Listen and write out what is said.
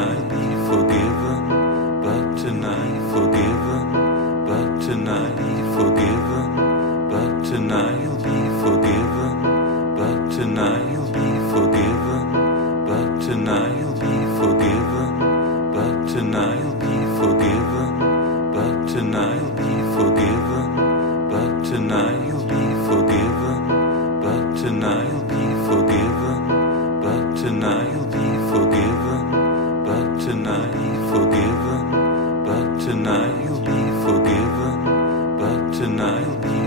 tonight be forgiven, but tonight forgiven, but tonight be forgiven, but tonight you'll be forgiven, but tonight you'll be forgiven, but tonight you'll be forgiven, but tonight you'll be forgiven, but tonight you'll be forgiven, but tonight you'll be forgiven, but tonight you'll be forgiven, but tonight you'll be forgiven, but tonight be forgiven, but tonight you'll be forgiven, but tonight you'll be